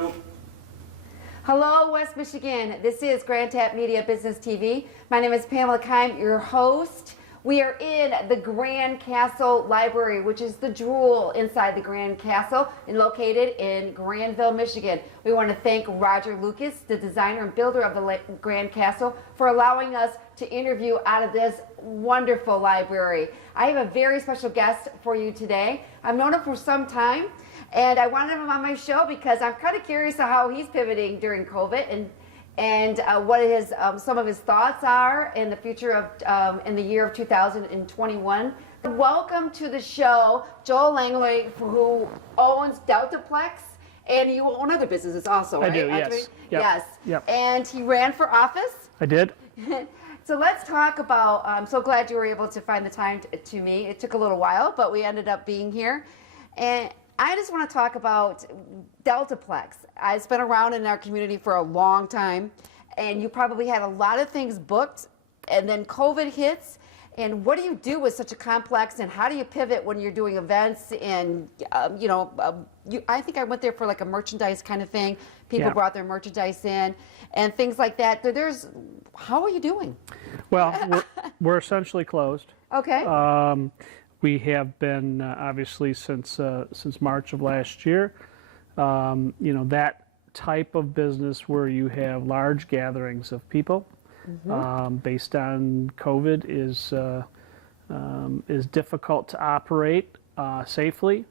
2. Hello, West Michigan. This is Grand Tap Media Business TV. My name is Pamela Keim, your host. We are in the Grand Castle Library, which is the jewel inside the Grand Castle and located in Grandville, Michigan. We want to thank Roger Lucas, the designer and builder of the Grand Castle, for allowing us to interview out of this wonderful library. I have a very special guest for you today. I've known him for some time, and I wanted him on my show because I'm kind of curious of how he's pivoting during COVID and what his some of his thoughts are in the future of in the year of 2021. Welcome to the show, Joel Langlois, who owns DeltaPlex, and you own other businesses also, right? I do, yes. Yep. Yes. Yep. And he ran for office. I did. So let's talk about, I'm so glad you were able to find the time to me. It took a little while, but we ended up being here. And I just want to talk about DeltaPlex. I've been around in our community for a long time, and you probably had a lot of things booked, and then COVID hits. And what do you do with such a complex, and how do you pivot when you're doing events? And I think I went there for like a merchandise kind of thing. People brought their merchandise in and things like that. How are you doing? Well, we're essentially closed. Okay. We have been obviously since March of last year. That type of business where you have large gatherings of people, based on COVID, is difficult to operate safely.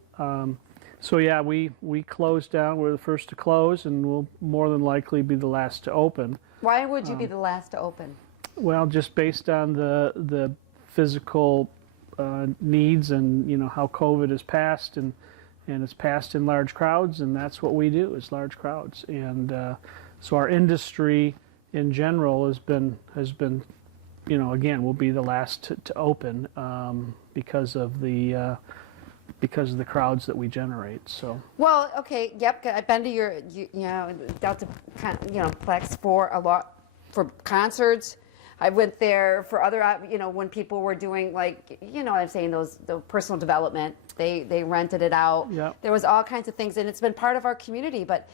So yeah, we closed down. We're the first to close, and we'll more than likely be the last to open. Why would you be the last to open? Well, just based on the physical needs and how COVID is passed, and it's passed in large crowds, and that's what we do, is large crowds. And so our industry in general has been again, we'll be the last to open because of the crowds that we generate. So well, okay, yep. I've been to your Delta Plex for concerts. I went there for other when people were doing I'm saying the personal development. They rented it out. Yep. There was all kinds of things, and it's been part of our community. But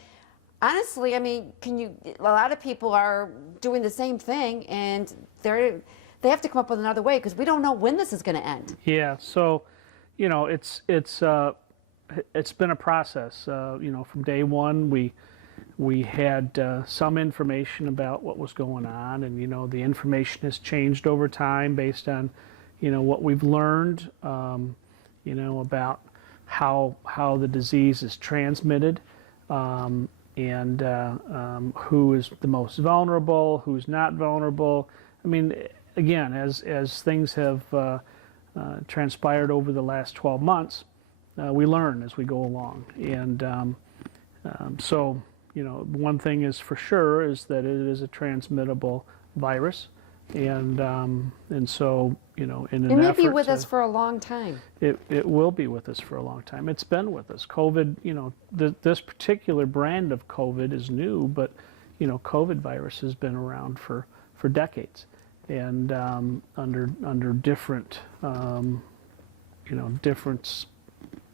honestly, I mean, a lot of people are doing the same thing, and they have to come up with another way because we don't know when this is going to end. Yeah. So it's been a process. From day one, we had some information about what was going on, and the information has changed over time based on what we've learned about how the disease is transmitted, and who is the most vulnerable, who's not vulnerable. I mean, again, as things have transpired over the last 12 months, we learn as we go along. And so, one thing is for sure is that it is a transmittable virus. And so, in an it may effort be with us for a long time. It will be with us for a long time. It's been with us. COVID, this particular brand of COVID is new, but, COVID virus has been around for decades. And under different, different,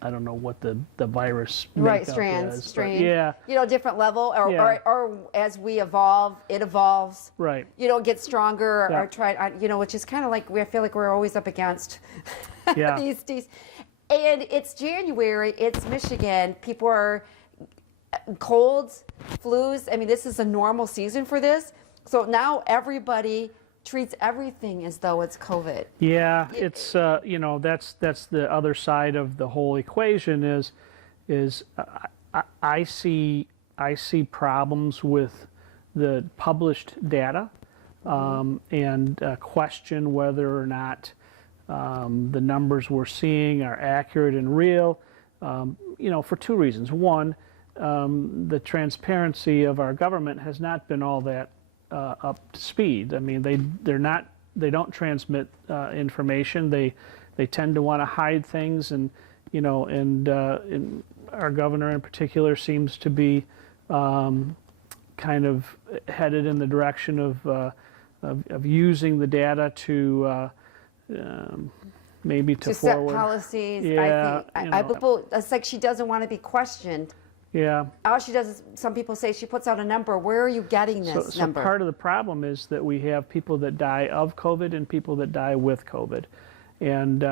I don't know what the virus right, makeup strain. Yeah. Different level, or as we evolve, it evolves. Right. You don't get stronger or try, which is kind of like I feel like we're always up against these. And it's January. It's Michigan. People are colds, flus. I mean, this is a normal season for this. So now everybody treats everything as though it's COVID. Yeah, it's that's the other side of the whole equation is I see problems with the published data, and question whether or not the numbers we're seeing are accurate and real, for two reasons. One, the transparency of our government has not been all that up to speed. I mean, they don't transmit information. They tend to want to hide things, and our governor in particular seems to be kind of headed in the direction of using the data to maybe to set forward policies. Yeah, I think it's like she doesn't want to be questioned. Yeah. All she does is, some people say she puts out a number. Where are you getting this So number? part of the problem is that we have people that die of COVID and people that die with COVID. And,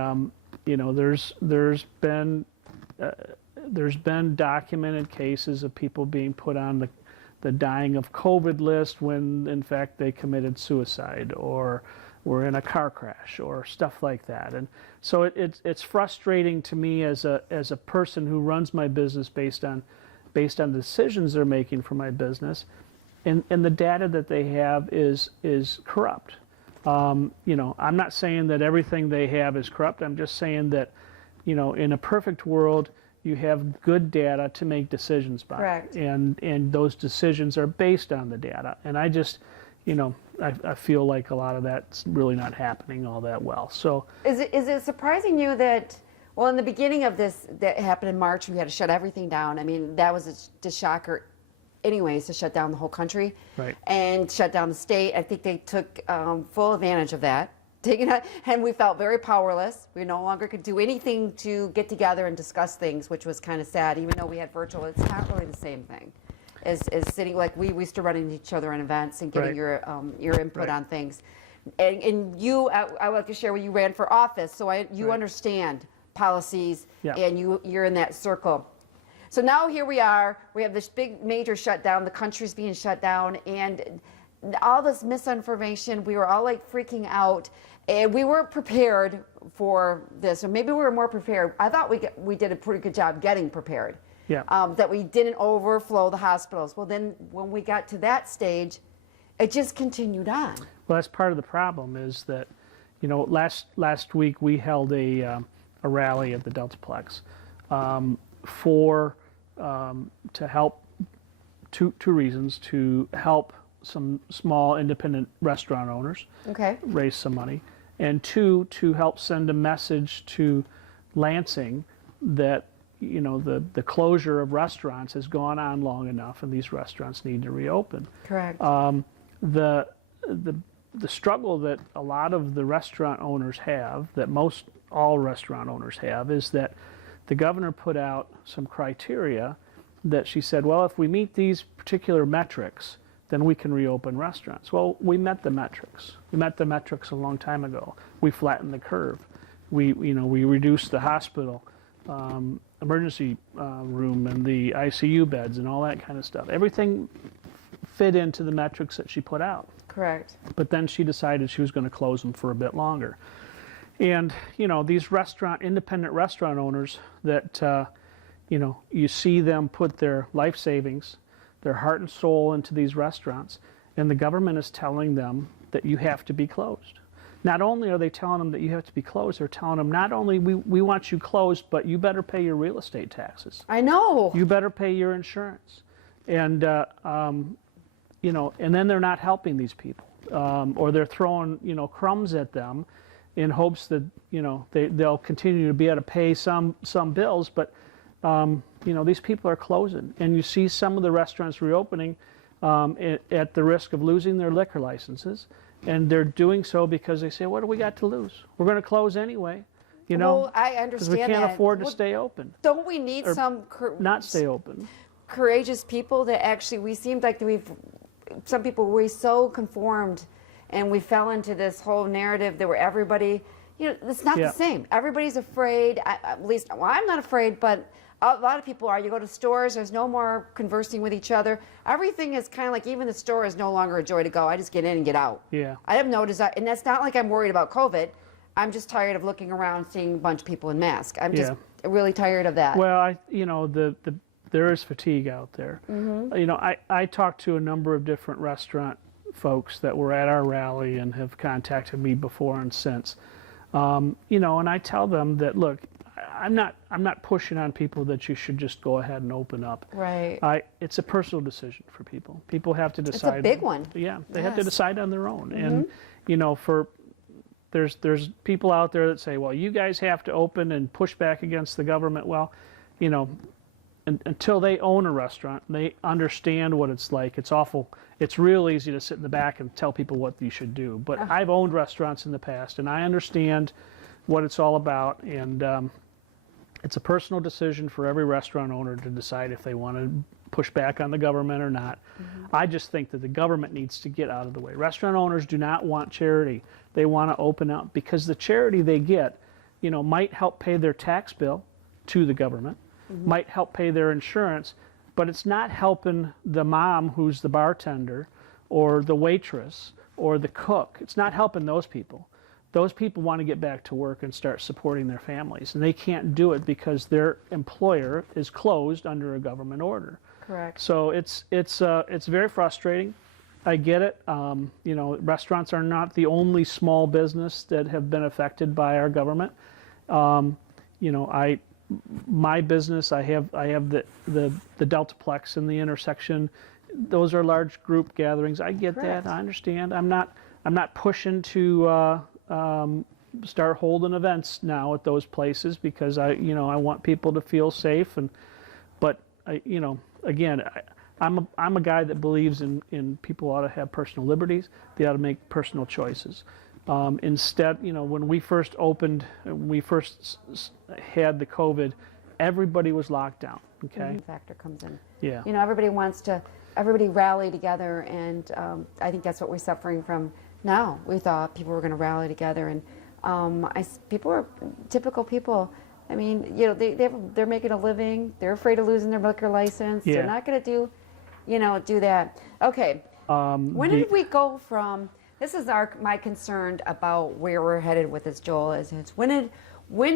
you know, there's been documented cases of people being put on the dying of COVID list when in fact they committed suicide or were in a car crash or stuff like that. And so it's frustrating to me as a person who runs my business based on the decisions they're making for my business, and the data that they have is corrupt. You know, I'm not saying that everything they have is corrupt. I'm just saying that, you know, in a perfect world, you have good data to make decisions by. Correct. And those decisions are based on the data. And I just, you know, I feel like a lot of that's really not happening all that well. So Is it surprising you that, well, in the beginning of this, that happened in March, we had to shut everything down. I mean, that was a shocker anyways, to shut down the whole country. Right. And shut down the state. I think they took full advantage of that. And we felt very powerless. We no longer could do anything to get together and discuss things, which was kind of sad. Even though we had virtual, it's not really the same thing as sitting, like we used to run into each other in events and getting Right. your input Right. on things. And you, I would like to share with you, ran for office, so you Right. understand policies, Yeah. and you're in that circle. So now here we are. We have this big major shutdown. The country's being shut down, and all this misinformation. We were all like freaking out, and we weren't prepared for this, or maybe we were more prepared. I thought we did a pretty good job getting prepared. Yeah. That we didn't overflow the hospitals. Well, then when we got to that stage, it just continued on. Well, that's part of the problem is that, you know, last week we held a rally at the DeltaPlex to help two reasons: to help some small independent restaurant owners Okay. raise some money, and two, to help send a message to Lansing that, you know, the closure of restaurants has gone on long enough and these restaurants need to reopen. Correct. The struggle that a lot of the restaurant owners have, that most all restaurant owners have, is that the governor put out some criteria that she said, well, if we meet these particular metrics, then we can reopen restaurants. Well, we met the metrics. We met the metrics a long time ago. We flattened the curve. We reduced the hospital emergency room and the ICU beds and all that kind of stuff. Everything fit into the metrics that she put out. Correct. But then she decided she was going to close them for a bit longer. And, you know, these independent restaurant owners that, you know, you see them put their life savings, their heart and soul into these restaurants, and the government is telling them that you have to be closed. Not only are they telling them that you have to be closed, they're telling them not only we want you closed, but you better pay your real estate taxes. I know. You better pay your insurance. And, you know, and then they're not helping these people. Or they're throwing, you know, crumbs at them in hopes that, you know, they'll continue to be able to pay some bills, but, you know, these people are closing. And you see some of the restaurants reopening at the risk of losing their liquor licenses. And they're doing so because they say, what do we got to lose? We're going to close anyway, you know, Well, I understand because we can't that. afford to Well, stay open, Don't we need or some not stay open. courageous people that actually, we seemed like some people were so conformed, and we fell into this whole narrative that where everybody, you know, it's not Yeah. the same. Everybody's afraid, at least, well, I'm not afraid, but a lot of people are. You go to stores, there's no more conversing with each other. Everything is kind of like, even the store is no longer a joy to go. I just get in and get out. Yeah. I have no desire, and that's not like I'm worried about COVID. I'm just tired of looking around, seeing a bunch of people in masks. I'm just really tired of that. Well, you know, there is fatigue out there. Mm-hmm. You know, I talked to a number of different restaurant folks that were at our rally and have contacted me before and since. You know, and I tell them that, look, I'm not pushing on people that you should just go ahead and open up. Right. It's a personal decision for people. People have to decide. It's a big one. Yeah, they have to Yes. decide on their own. Mm-hmm. And you know, there's people out there that say, well, you guys have to open and push back against the government. Well, you know, until they own a restaurant, they understand what it's like. It's awful. It's real easy to sit in the back and tell people what you should do. But I've owned restaurants in the past, and I understand what it's all about. And It's a personal decision for every restaurant owner to decide if they want to push back on the government or not. I just think that the government needs to get out of the way. Restaurant owners do not want charity. They want to open up because the charity they get, you know, might help pay their tax bill to the government, might help pay their insurance, but it's not helping the mom who's the bartender or the waitress or the cook. It's not helping those people. Those people want to get back to work and start supporting their families, and they can't do it because their employer is closed under a government order. Correct. So it's very frustrating. I get it. You know, restaurants are not the only small business that have been affected by our government. You know, my business, I have the DeltaPlex in the intersection. Those are large group gatherings. I get Correct. that. I understand. I'm not pushing to start holding events now at those places because I want people to feel safe, but you know, again, I'm a guy that believes in people ought to have personal liberties. They ought to make personal choices. Instead, you know, when we first opened, we first had the COVID, everybody was locked down. Okay. Factor comes in. Yeah. You know, everybody rally together, and I think that's what we're suffering from now. We thought people were going to rally together, and people are typical people. I mean, you know, they're making a living. They're afraid of losing their liquor license. Yeah. They're not going to do that. Okay. When did we go from? This is my concern about where we're headed with this, Joel. Is when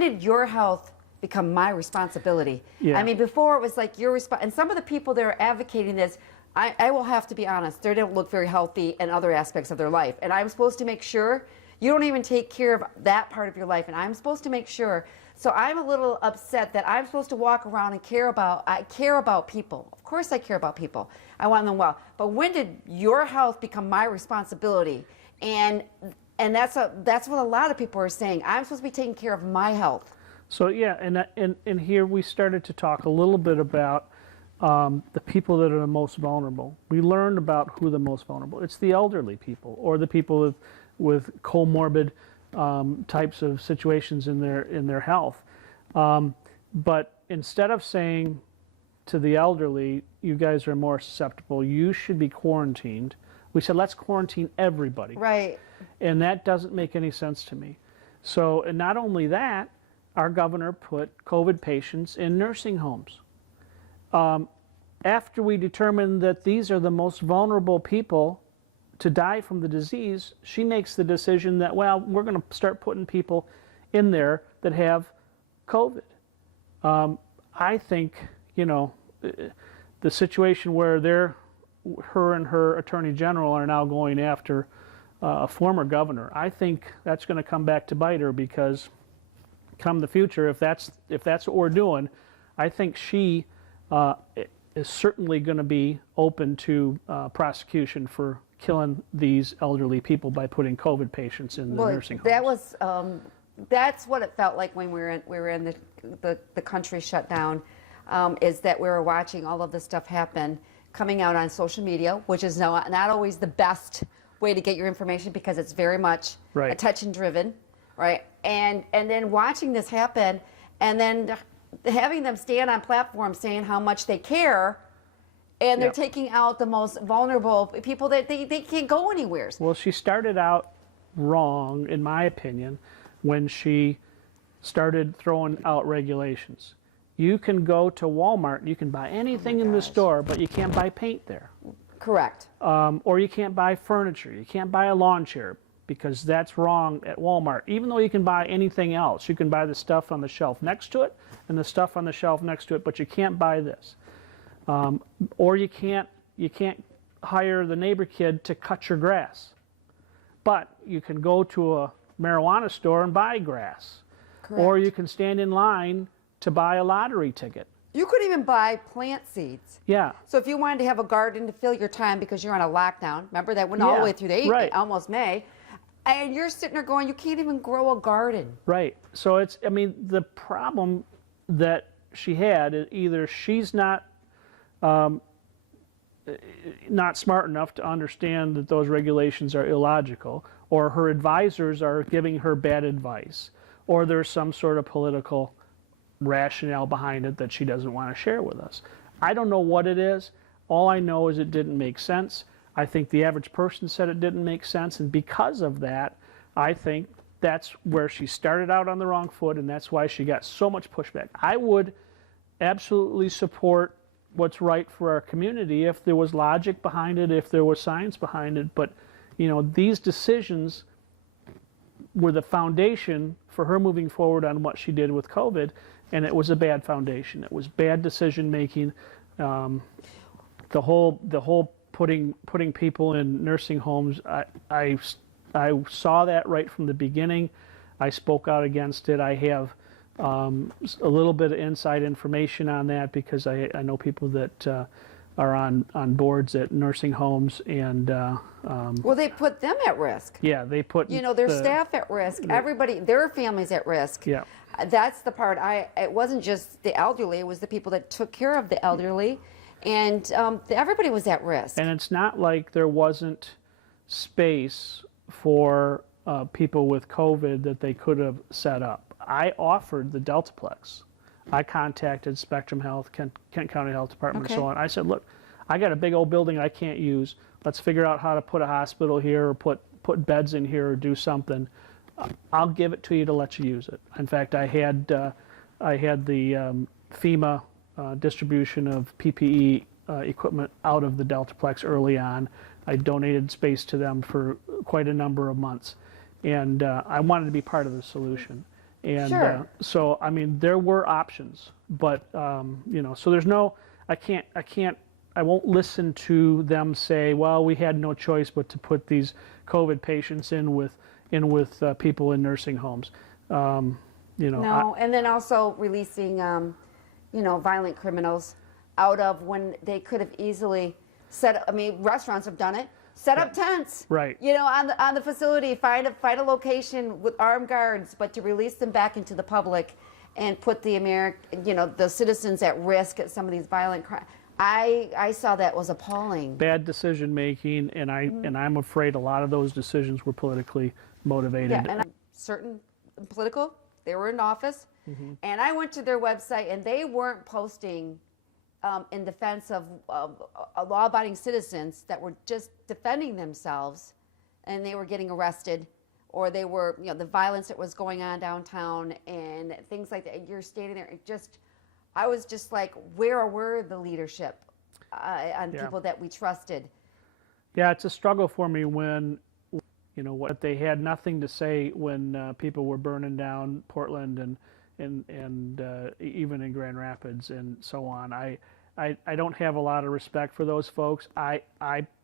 did your health become my responsibility? Yeah. I mean, before it was like your response. And some of the people that are advocating this, I will have to be honest, they don't look very healthy in other aspects of their life. And I'm supposed to make sure you don't even take care of that part of your life. And I'm supposed to make sure. So I'm a little upset that I'm supposed to walk around and I care about people. Of course I care about people. I want them well. But when did your health become my responsibility? And that's what a lot of people are saying. I'm supposed to be taking care of my health. So yeah, and here we started to talk a little bit about the people that are the most vulnerable. We learned about who the most vulnerable. It's the elderly people or the people with comorbid types of situations in their health. But instead of saying to the elderly, you guys are more susceptible, you should be quarantined, we said, let's quarantine everybody. Right. And that doesn't make any sense to me. So, and not only that, our governor put COVID patients in nursing homes. After we determined that these are the most vulnerable people to die from the disease, she makes the decision that, well, we're going to start putting people in there that have COVID. I think, you know, the situation where her and her attorney general are now going after a former governor, I think that's going to come back to bite her, because come the future, if that's what we're doing, I think she is certainly going to be open to prosecution for killing these elderly people by putting COVID patients in the nursing homes. That's what it felt like when we were in the country shut down, is that we were watching all of this stuff happen, coming out on social media, which is not always the best way to get your information because it's very much attention driven, right? And then watching this happen, and then having them stand on platforms saying how much they care, and they're taking out the most vulnerable people that they can't go anywhere. Well, she started out wrong, in my opinion, when she started throwing out regulations. You can go to Walmart, you can buy anything in the store, but you can't buy paint there. Correct. Or you can't buy furniture, you can't buy a lawn chair, because that's wrong at Walmart. Even though you can buy anything else, you can buy the stuff on the shelf next to it and the stuff on the shelf next to it, but you can't buy this. Or you can't hire the neighbor kid to cut your grass, but you can go to a marijuana store and buy grass. Correct. Or you can stand in line to buy a lottery ticket. You could even buy plant seeds. Yeah. So if you wanted to have a garden to fill your time because you're on a lockdown, remember that went all the way through the almost May, and you're sitting there going, you can't even grow a garden. Right. So it's, I mean, the problem that she had is either she's not smart enough to understand that those regulations are illogical, or her advisors are giving her bad advice, or there's some sort of political rationale behind it that she doesn't want to share with us. I don't know what it is. All I know is it didn't make sense. I think the average person said it didn't make sense, and because of that, I think that's where she started out on the wrong foot, and that's why she got so much pushback. I would absolutely support what's right for our community if there was logic behind it, if there was science behind it, but these decisions were the foundation for her moving forward on what she did with COVID, and it was a bad foundation. It was bad decision making. The whole putting people in nursing homes. I saw that right from the beginning. I spoke out against it. I have a little bit of inside information on that because I know people that are on boards at nursing homes, and well, they put them at risk. Yeah, they put their staff at risk. Everybody, their families at risk. Yeah, that's the part. It wasn't just the elderly; it was the people that took care of the elderly, and everybody was at risk. And it's not like there wasn't space for people with COVID that they could have set up. I offered the DeltaPlex. I contacted Spectrum Health, Kent County Health Department, and so on. I said, look, I got a big old building I can't use. Let's figure out how to put a hospital here or put beds in here or do something. I'll give it to you to let you use it. In fact, I had the FEMA distribution of PPE equipment out of the DeltaPlex early on. I donated space to them for quite a number of months, and I wanted to be part of the solution. And sure. So I mean, there were options, but so there's no, I won't listen to them say, well, we had no choice but to put these COVID patients in with people in nursing homes. No, and then also releasing, violent criminals out of when they could have easily restaurants have done it. Set up tents, right? On the facility, find a location with armed guards, but to release them back into the public, and put the citizens at risk at some of these violent crimes. I saw that was appalling. Bad decision making, and I'm afraid a lot of those decisions were politically motivated. Yeah, and certain political, they were in office, and I went to their website, and they weren't posting in defense of law-abiding citizens that were just defending themselves, and they were getting arrested, or they were, the violence that was going on downtown and things like that. You're standing there, I was just like, where were the leadership on people that we trusted? Yeah, it's a struggle for me when, what they had nothing to say when people were burning down Portland and even in Grand Rapids and so on. I don't have a lot of respect for those folks. I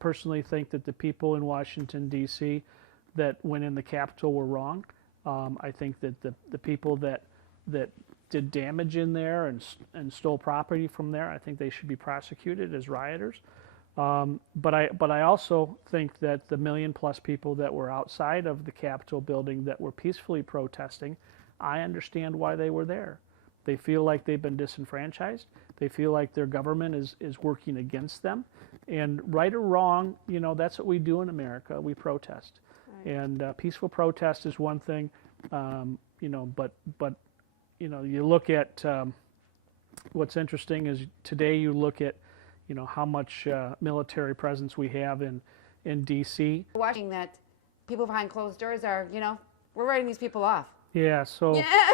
personally think that the people in Washington, D.C. that went in the Capitol were wrong. I think that the people that did damage in there and stole property from there, I think they should be prosecuted as rioters. But I also think that the 1 million+ people that were outside of the Capitol building that were peacefully protesting, I understand why they were there. They feel like they've been disenfranchised. They feel like their government is working against them. And right or wrong, that's what we do in America. We protest. Right. And peaceful protest is one thing, but you look at what's interesting is today you look at, how much military presence we have in D.C. Watching that people behind closed doors are, we're writing these people off. Yeah, so yeah,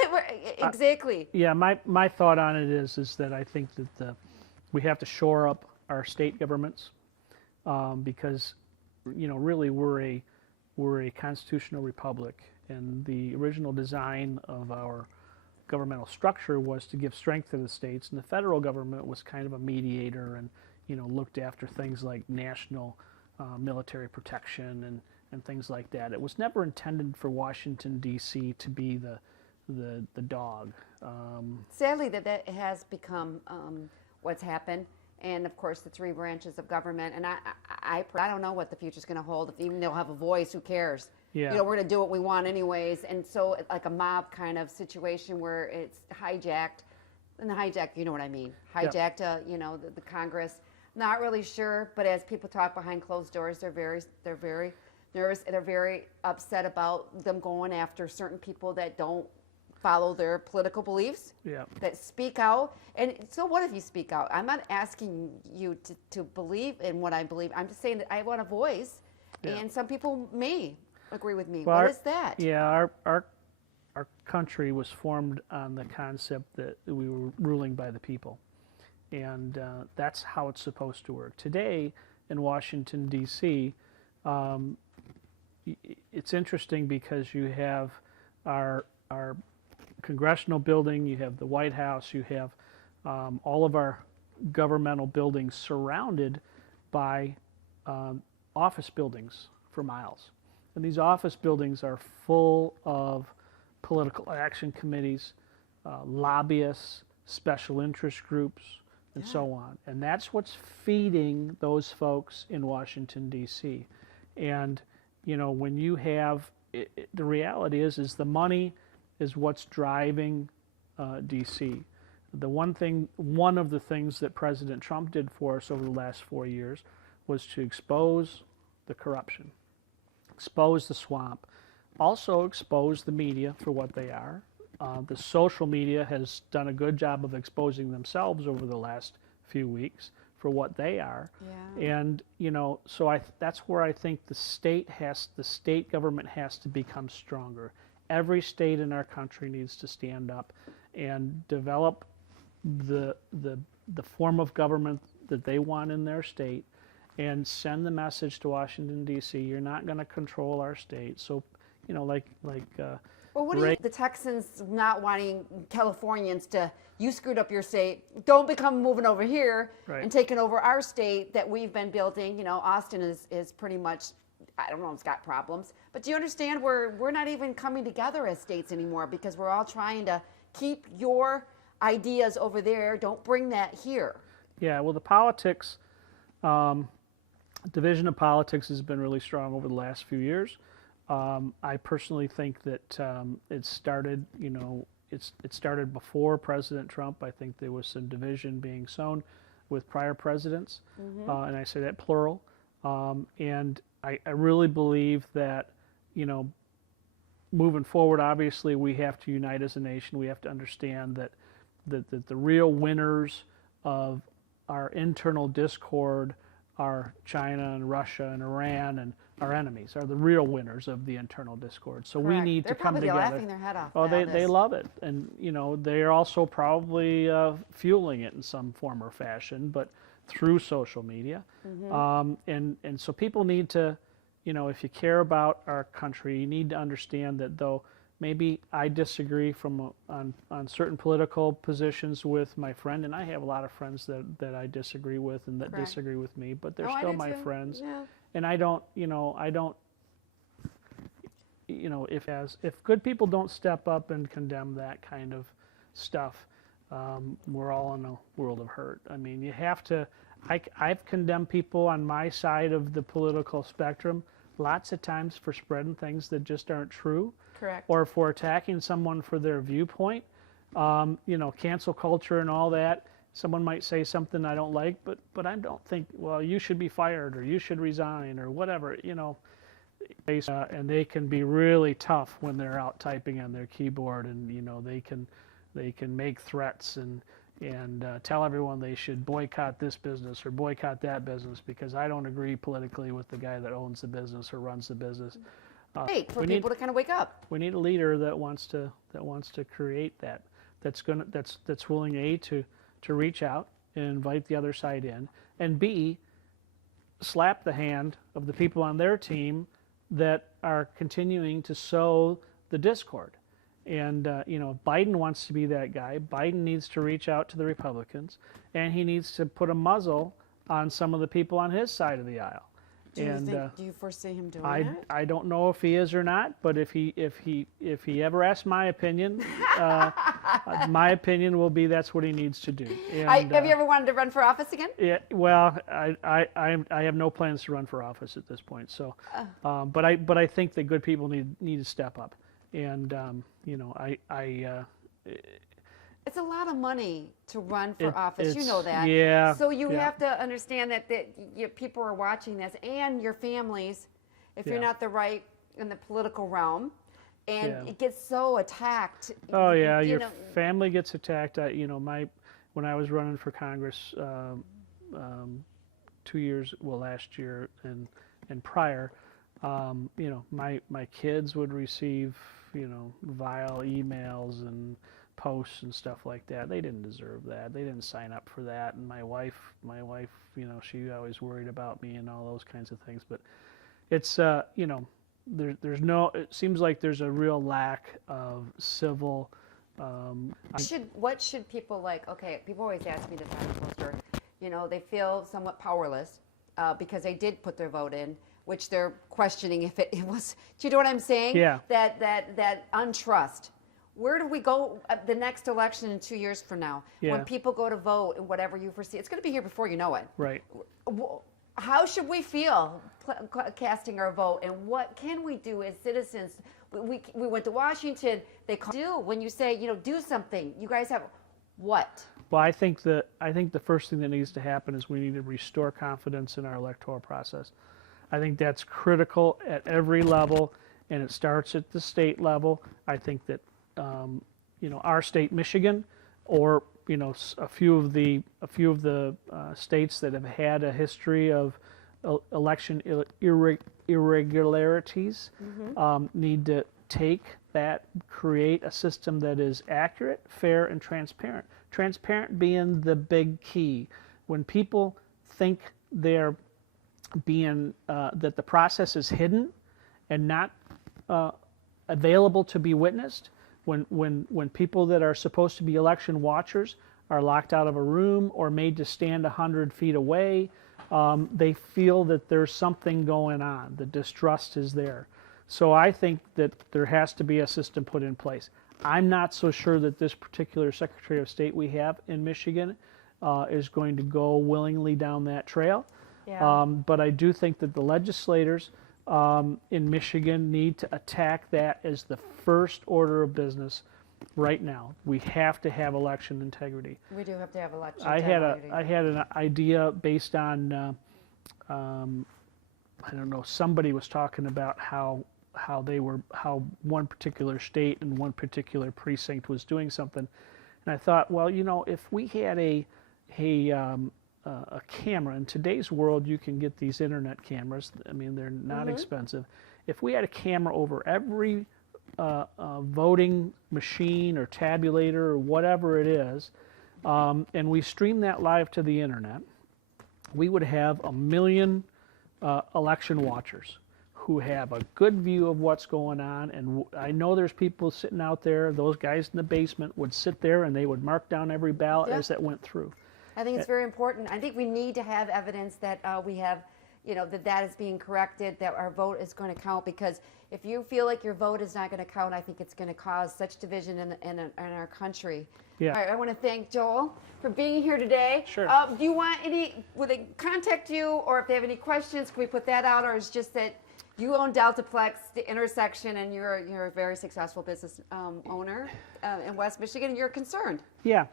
exactly. My thought on it is that I think that we have to shore up our state governments because really we're a constitutional republic, and the original design of our governmental structure was to give strength to the states, and the federal government was kind of a mediator and looked after things like national military protection and things like that. It was never intended for Washington, D.C. to be the dog. Sadly, that has become what's happened. And of course, the 3 branches of government. And I don't know what the future's going to hold. If even they'll have a voice, who cares? Yeah. We're going to do what we want anyways. And so, like a mob kind of situation where it's hijacked, and the hijack, you know what I mean? Hijacked, the Congress. Not really sure, but as people talk behind closed doors, they're very nervous. They're very upset about them going after certain people that don't follow their political beliefs, Yeah. that speak out. And so what if you speak out? I'm not asking you to believe in what I believe. I'm just saying that I want a voice, Yeah. and some people may agree with me. Well, What is that? Yeah, our country was formed on the concept that we were ruling by the people. And that's how it's supposed to work. Today in Washington, D.C., it's interesting because you have our congressional building, you have the White House, you have all of our governmental buildings surrounded by office buildings for miles. And these office buildings are full of political action committees, lobbyists, special interest groups, and so on. And that's what's feeding those folks in Washington, D.C. And, you know, when you have, the reality is the money is what's driving D.C. One of the things that President Trump did for us over the last 4 years was to expose the corruption, expose the swamp, also expose the media for what they are. The social media has done a good job of exposing themselves over the last few weeks for what they are. Yeah. And, you know, so that's where I think the state government has to become stronger. Every state in our country needs to stand up and develop the form of government that they want in their state and send the message to Washington, D.C., you're not going to control our state. So, you know, like Well, what do you, the Texans not wanting Californians to, you screwed up your state, don't become moving over here Right. and taking over our state that we've been building. You know, Austin is pretty much, I don't know, it's got problems. But do you understand we're not even coming together as states anymore because we're all trying to keep your ideas over there. Don't bring that here. Yeah, well, the politics, division of politics has been really strong over the last few years. I personally think that it started, you know, it started before President Trump. I think there was some division being sown with prior presidents, and I say that plural. And I really believe that, you know, moving forward, obviously we have to unite as a nation. We have to understand that the real winners of our internal discord are China and Russia and Iran, and our enemies are the real winners of the internal discord. So Correct. we need They're to come probably together. laughing their head off. Oh, about they this. love it, and you know they're also probably fueling it in some form or fashion, but through social media. And so people need to, you know, if you care about our country, you need to understand that though maybe I disagree on certain political positions with my friend, and I have a lot of friends that I disagree with and that Correct. disagree with me, but they're Oh, I still do my too. friends. Yeah. And I don't, if good people don't step up and condemn that kind of stuff, we're all in a world of hurt. I mean, you have to, I've condemned people on my side of the political spectrum lots of times for spreading things that just aren't true. Correct. Or for attacking someone for their viewpoint. You know, cancel culture and all that. Someone might say something I don't like, but I don't think, well, you should be fired or you should resign or whatever, you know. And they can be really tough when they're out typing on their keyboard, and you know they can make threats and tell everyone they should boycott this business or boycott that business because I don't agree politically with the guy that owns the business or runs the business. For people to kind of wake up. We need a leader that wants to create that. That's willing to reach out and invite the other side in, and B, slap the hand of the people on their team that are continuing to sow the discord. And you know, Biden wants to be that guy. Biden needs to reach out to the Republicans, and he needs to put a muzzle on some of the people on his side of the aisle. Do you foresee him doing that? I don't know if he is or not, but if he ever asks my opinion, my opinion will be that's what he needs to do. And, have you ever wanted to run for office again? Yeah, well, I have no plans to run for office at this point. So, but I think that good people need to step up, and you know, It's a lot of money to run for office. You know that. Yeah. So you have to understand that people are watching this, and your families, if you're not in the political realm, and Yeah. it gets so attacked. Oh yeah, you your know, family gets attacked. When I was running for Congress, 2 years, well, last year and prior, my kids would receive, vile emails and posts and stuff like that. They didn't deserve that. They didn't sign up for that. And my wife, she always worried about me and all those kinds of things. But it's, there's no. It seems like there's a real lack of civil. what should people like? Okay, people always ask me this on the poster. They feel somewhat powerless because they did put their vote in, which they're questioning if it was. Do you know what I'm saying? Yeah. That untrust. Where do we go the next election in 2 years from now? Yeah. When people go to vote and whatever you foresee, it's going to be here before you know it. Right. How should we feel casting our vote, and what can we do as citizens? We went to Washington. They do when you say do something. You guys have what? Well, I think the first thing that needs to happen is we need to restore confidence in our electoral process. I think that's critical at every level, and it starts at the state level. I think that our state, Michigan, or a few of the states that have had a history of election irregularities need to take that, create a system that is accurate, fair, and transparent. Transparent being the big key. When people think they're being that the process is hidden and not available to be witnessed, when people that are supposed to be election watchers are locked out of a room or made to stand 100 feet away, they feel that there's something going on. The distrust is there. So I think that there has to be a system put in place. I'm not so sure that this particular Secretary of State we have in Michigan is going to go willingly down that trail. Yeah. But I do think that the legislators in Michigan need to attack that as the first order of business right now. We have to have election integrity. We do have to have election I integrity. had an idea based on I don't know, somebody was talking about how one particular state and one particular precinct was doing something, and I thought, well, if we had a camera in today's world, you can get these internet cameras. I mean, they're not expensive. If we had a camera over every voting machine or tabulator or whatever it is, and we stream that live to the internet, we would have 1 million election watchers who have a good view of what's going on. And I know there's people sitting out there, those guys in the basement would sit there and they would mark down every ballot as it went through. I think it's very important. I think we need to have evidence that we have, that is being corrected, that our vote is going to count. Because if you feel like your vote is not going to count, I think it's going to cause such division in our country. Yeah. All right, I want to thank Joel for being here today. Sure. Do you want would they contact you, or if they have any questions, can we put that out, or is just that you own DeltaPlex, the intersection, and you're a very successful business owner in West Michigan, and you're concerned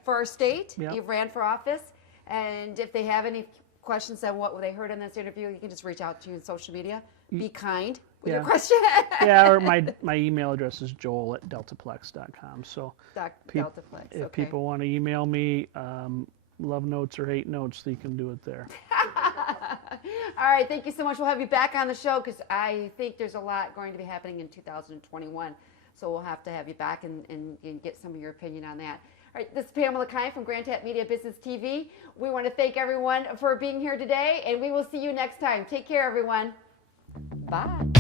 for our state. Yeah. You've ran for office, and if they have any questions on what they heard in this interview, you can just reach out to you on social media. Be kind with your question. Or my email address is joel@deltaplex.com. So DeltaPlex. if people want to email me, love notes or hate notes, they can do it there. All right, thank you so much. We'll have you back on the show because I think there's a lot going to be happening in 2021. So we'll have to have you back and get some of your opinion on that. All right, this is Pamela Keim from Grandville Media Business TV. We want to thank everyone for being here today, and we will see you next time. Take care, everyone. Bye.